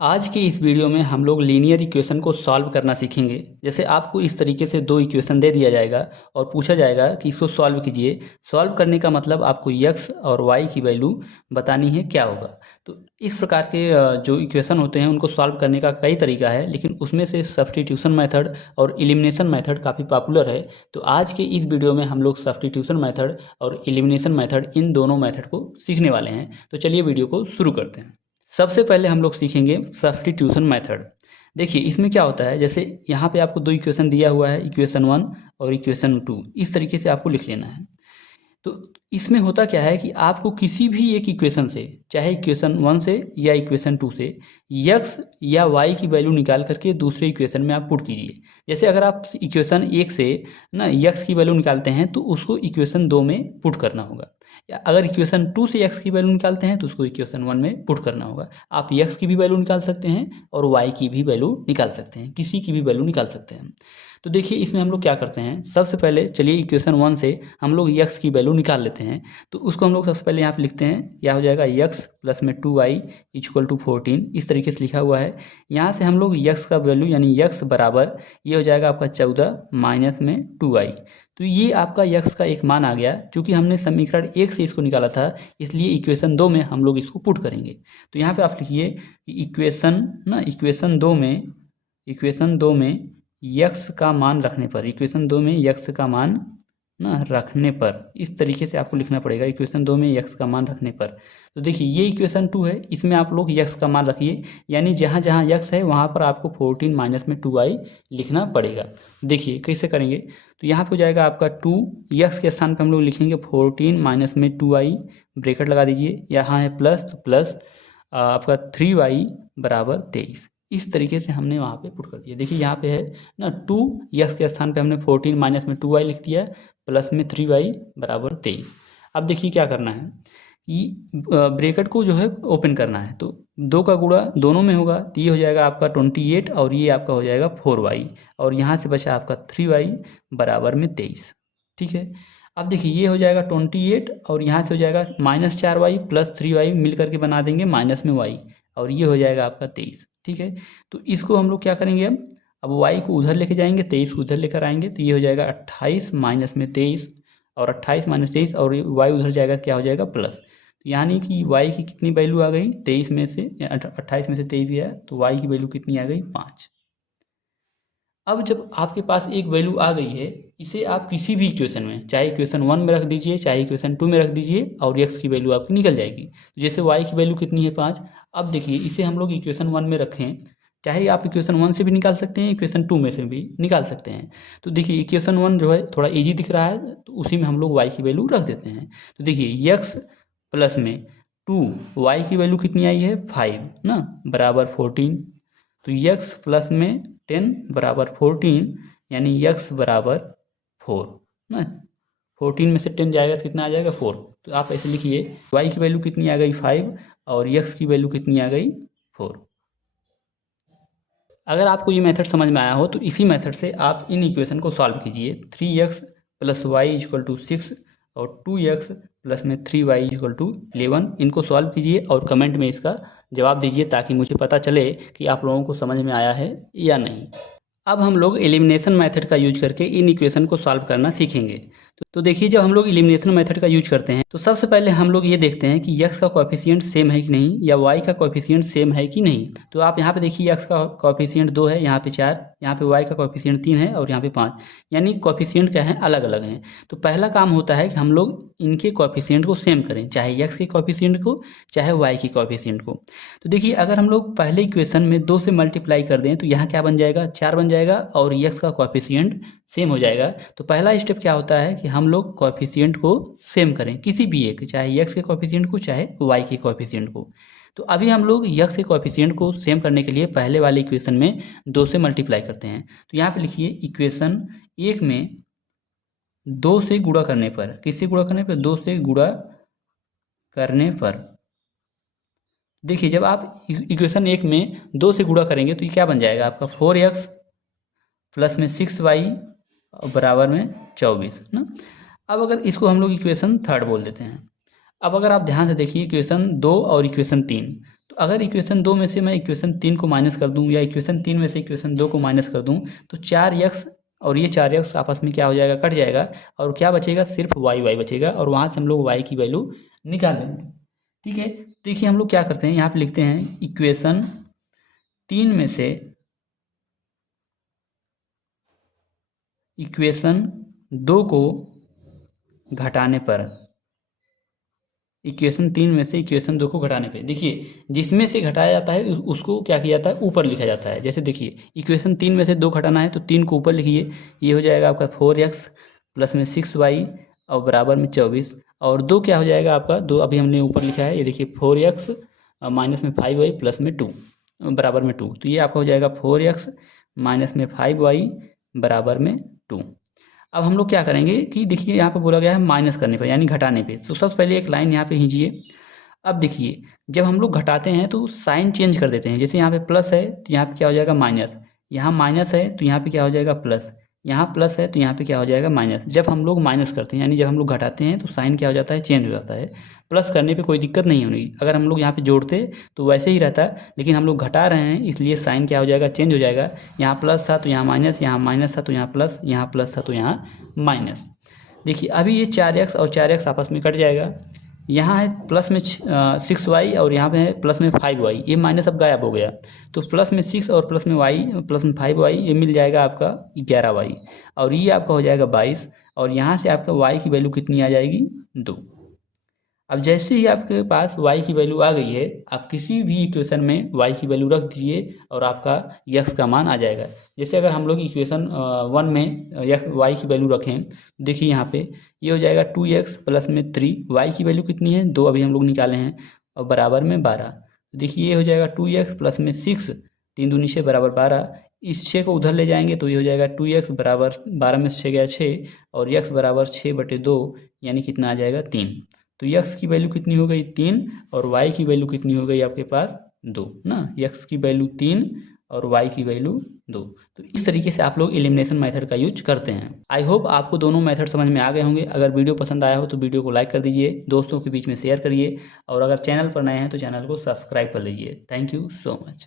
आज की इस वीडियो में हम लोग लीनियर इक्वेशन को सॉल्व करना सीखेंगे। जैसे आपको इस तरीके से दो इक्वेशन दे दिया जाएगा और पूछा जाएगा कि इसको सॉल्व कीजिए। सॉल्व करने का मतलब आपको x और y की वैल्यू बतानी है क्या होगा। तो इस प्रकार के जो इक्वेशन होते हैं उनको सॉल्व करने का कई तरीका है, लेकिन उसमें से सब्स्टिट्यूशन मेथड और एलिमिनेशन मेथड काफ़ी पॉपुलर है। तो आज के इस वीडियो में हम लोग सब्स्टिट्यूशन मेथड और एलिमिनेशन मेथड इन दोनों मेथड को सीखने वाले हैं। तो चलिए वीडियो को शुरू करते हैं। सबसे पहले हम लोग सीखेंगे सब्स्टिट्यूशन मेथड। देखिए इसमें क्या होता है, जैसे यहाँ पे आपको दो इक्वेशन दिया हुआ है, इक्वेशन 1 और इक्वेशन 2। इस तरीके से आपको लिख लेना है। तो इसमें होता क्या है कि आपको किसी भी एक इक्वेशन से, चाहे इक्वेशन 1 से या इक्वेशन 2 से, x या y की वैल्यू निकाल करके दूसरे इक्वेशन में आप पुट कीजिए। जैसे अगर आप इक्वेशन 1 से ना x की वैल्यू निकालते हैं तो उसको इक्वेशन 2 में पुट करना होगा, या अगर इक्वेशन 2 से x की वैल्यू निकालते हैं तो उसको इक्वेशन 1 में पुट करना होगा। आप x की भी वैल्यू निकाल सकते हैं और y की भी वैल्यू निकाल सकते हैं, किसी की भी वैल्यू निकाल सकते हैं। तो देखिए इसमें हम लोग क्या करते हैं, सबसे पहले चलिए इक्वेशन 1 से हम लोग x की वैल्यू निकाल लेते हैं। तो उसको हम लोग सबसे पहले यहाँ पे लिखते हैं, क्या हो जाएगा, x प्लस में 2y इक्वल टू 14। इस तरीके से लिखा हुआ है। यहाँ से हम लोग x का वैल्यू यानी x बराबर ये हो जाएगा आपका 14 माइनस में 2y। तो ये आपका x का एक मान आ गया। क्योंकि हमने समीकरण 1 से इसको निकाला था, इसलिए इक्वेशन 2 में हम लोग इसको पुट करेंगे। तो यहाँ पे आप लिखिए कि इक्वेशन 2 में x का मान रखने पर, इक्वेशन 2 में x का मान रखने पर, इस तरीके से आपको लिखना पड़ेगा, इक्वेशन 2 में x का मान रखने पर। तो देखिए ये इक्वेशन 2 है, इसमें आप लोग x का मान रखिए, यानी जहाँ जहाँ x है वहाँ पर आपको 14 माइनस में 2y लिखना पड़ेगा। देखिए कैसे करेंगे, तो यहाँ पे हो जाएगा आपका 2x के स्थान पर हम लोग लिखेंगे 14 माइनस में 2y, ब्रैकेट लगा दीजिए, यहाँ है प्लस, तो प्लस आपका 3y बराबर 23। इस तरीके से हमने वहाँ पे पुट कर दिया। देखिए यहाँ पे है ना, 2x के स्थान पे हमने 14 माइनस में 2y लिख दिया, प्लस में 3y बराबर 23। अब देखिए क्या करना है, ये ब्रैकेट को जो है ओपन करना है। तो 2 का गुणा दोनों में होगा, तो ये हो जाएगा आपका 28 और ये आपका हो जाएगा 4y, और यहाँ से बचा आपका 3y बराबर में 23। ठीक है। अब देखिए ये हो जाएगा 28 और यहाँ से हो जाएगा माइनस 4y प्लस 3y मिल करके बना देंगे माइनस में y, और ये हो जाएगा आपका 23। ठीक है। तो इसको हम लोग क्या करेंगे, अब y को उधर लेके जाएंगे, 23 को उधर लेकर आएंगे, तो ये हो जाएगा 28 माइनस में 23, और 28 माइनस 23, और y उधर जाएगा, क्या हो जाएगा, प्लस। तो यानी कि y की कितनी वैल्यू आ गई, 23 में से 28 में से 23 गया, तो y की वैल्यू कितनी आ गई, 5। अब जब आपके पास एक वैल्यू आ गई है, इसे आप किसी भी इक्वेशन में, चाहे इक्वेशन 1 में रख दीजिए, चाहे इक्वेशन 2 में रख दीजिए, और x की वैल्यू आपकी निकल जाएगी। तो जैसे y की वैल्यू कितनी है, 5। अब देखिए इसे हम लोग इक्वेशन 1 में रखें, चाहे आप इक्वेशन 1 से भी निकाल सकते हैं, इक्वेशन 2 में से भी निकाल सकते हैं। तो देखिए इक्वेशन 1 जो है थोड़ा ईजी दिख रहा है, तो उसी में हम लोग y की वैल्यू रख देते हैं। तो देखिए x प्लस में 2, y की वैल्यू कितनी आई है, 5 ना, बराबर 14। तो x प्लस में 10 बराबर 14, यानी x बराबर 4 ना। 14 में से 10 जाएगा तो कितना आ जाएगा, 4। तो आप ऐसे लिखिए y की वैल्यू कितनी आ गई, 5, और x की वैल्यू कितनी आ गई, 4। अगर आपको ये मेथड समझ में आया हो तो इसी मेथड से आप इन इक्वेशन को सॉल्व कीजिए। 3x plus Y equal to 6 और 2x प्लस में 3y इक्वल टू 11, इनको सॉल्व कीजिए और कमेंट में इसका जवाब दीजिए, ताकि मुझे पता चले कि आप लोगों को समझ में आया है या नहीं। अब हम लोग एलिमिनेशन मेथड का यूज करके इन इक्वेशन को सॉल्व करना सीखेंगे। तो देखिए जब हम लोग एलिमिनेशन मेथड का यूज करते हैं तो सबसे पहले हम लोग ये देखते हैं कि x का कोएफिशिएंट सेम है कि नहीं, या y का कोएफिशिएंट सेम है कि नहीं। तो आप यहाँ पे देखिए x का कोएफिशिएंट 2 है, यहाँ पे 4, यहाँ पे y का कोएफिशिएंट 3 है, और यहाँ पे 5, यानी कोएफिशिएंट क्या है, अलग अलग हैं। तो पहला काम होता है कि हम लोग इनके कोएफिशिएंट को सेम करें, चाहे x के कोएफिशिएंट को, चाहे y के कोएफिशिएंट को। तो देखिए अगर हम लोग पहले इक्वेशन में 2 से मल्टीप्लाई कर दें तो यहाँ क्या बन जाएगा, 4 बन जाएगा, और x का कोएफिशिएंट सेम हो जाएगा। तो पहला स्टेप क्या होता है कि हम लोग कोएफिशिएंट को सेम करें, किसी भी एक, चाहे x के कोएफिशिएंट को, चाहे y के कोएफिशिएंट को। तो अभी हम लोग x के कोएफिशिएंट को सेम करने के लिए पहले वाले इक्वेशन में 2 से मल्टीप्लाई करते हैं। तो यहाँ पे लिखिए इक्वेशन 1 में 2 से गुणा करने पर, किससे गुणा करने पर, 2 से गुणा करने पर। देखिए जब आप इक्वेशन 1 में 2 से गुणा करेंगे तो ये क्या बन जाएगा आपका, 4x प्लस में 6y बराबर में 24 ना। अब अगर इसको हम लोग इक्वेशन 3 बोल देते हैं। अब अगर आप ध्यान से देखिए इक्वेशन 2 और इक्वेशन 3, तो तो अगर इक्वेशन 2 में से मैं इक्वेशन 3 को माइनस कर दूं या इक्वेशन 3 में से इक्वेशन 2 को माइनस कर दूं तो 4x और ये 4x आपस में क्या हो जाएगा, कट जाएगा, और क्या बचेगा, सिर्फ y बचेगा, और वहाँ से हम लोग y की वैल्यू निकाल लेंगे। ठीक है, देखिए हम लोग क्या करते हैं, यहाँ पे लिखते हैं इक्वेशन 3 में से इक्वेशन 2 को घटाने पर, इक्वेशन 3 में से इक्वेशन 2 को घटाने पे, देखिए जिसमें से घटाया जाता है उसको क्या किया जाता है, ऊपर लिखा जाता है। जैसे देखिए इक्वेशन 3 में से 2 घटाना है तो 3 को ऊपर लिखिए, ये हो जाएगा आपका 4x प्लस में 6y और बराबर में 24, और 2 क्या हो जाएगा आपका, 2 अभी हमने ऊपर लिखा है, ये देखिए 4x माइनस में 5y प्लस में 2 बराबर में 2, तो ये आपका हो जाएगा 4x माइनस में 5y बराबर में 2। अब हम लोग क्या करेंगे कि देखिए यहाँ पे बोला गया है माइनस करने पर यानी घटाने पे, तो सबसे पहले एक लाइन यहाँ पे खींचिए। अब देखिए जब हम लोग घटाते हैं तो साइन चेंज कर देते हैं, जैसे यहाँ पे प्लस है तो यहाँ पे क्या हो जाएगा माइनस, यहाँ माइनस है तो यहाँ पे क्या हो जाएगा प्लस, यहाँ प्लस है तो यहाँ पे क्या हो जाएगा माइनस। जब हम लोग माइनस करते हैं यानी जब हम लोग घटाते हैं तो साइन क्या हो जाता है, चेंज हो जाता है। प्लस करने पे कोई दिक्कत नहीं होगी, अगर हम लोग यहाँ पे जोड़ते तो वैसे ही रहता, लेकिन हम लोग घटा रहे हैं इसलिए साइन क्या हो जाएगा, चेंज हो जाएगा। यहाँ प्लस था तो यहाँ माइनस, यहाँ माइनस था तो यहाँ प्लस, यहाँ प्लस था तो यहाँ माइनस। देखिए अभी ये 4x और 4x आपस में कट जाएगा, यहाँ है प्लस में 6y और यहाँ पे है प्लस में 5y, ये माइनस अब गायब हो गया, तो प्लस में 6 और प्लस में y प्लस में 5y ये मिल जाएगा आपका 11y, और ये आपका हो जाएगा 22, और यहाँ से आपका y की वैल्यू कितनी आ जाएगी, 2। अब जैसे ही आपके पास y की वैल्यू आ गई है, आप किसी भी इक्वेशन में y की वैल्यू रख दीजिए और आपका x का मान आ जाएगा। जैसे अगर हम लोग इक्वेशन 1 में y की वैल्यू रखें, देखिए यहाँ पे ये हो जाएगा 2x प्लस में 3, y की वैल्यू कितनी है, 2 अभी हम लोग निकाले हैं, और बराबर में 12। तो देखिए ये हो जाएगा 2x प्लस में 6, 3 दूनी 6 बराबर 12, इस 6 को उधर ले जाएंगे तो ये हो जाएगा 2x बराबर 12 में 6 गया 6, और x बराबर 6/2 यानी कितना आ जाएगा 3। तो x की वैल्यू कितनी हो गई 3, और y की वैल्यू कितनी हो गई आपके पास 2 ना, x की वैल्यू 3 और y की वैल्यू 2। तो इस तरीके से आप लोग एलिमिनेशन मेथड का यूज करते हैं। आई होप आपको दोनों मेथड समझ में आ गए होंगे। अगर वीडियो पसंद आया हो तो वीडियो को लाइक कर दीजिए, दोस्तों के बीच में शेयर करिए, और अगर चैनल पर नए हैं तो चैनल को सब्सक्राइब कर लीजिए। Thank you so much.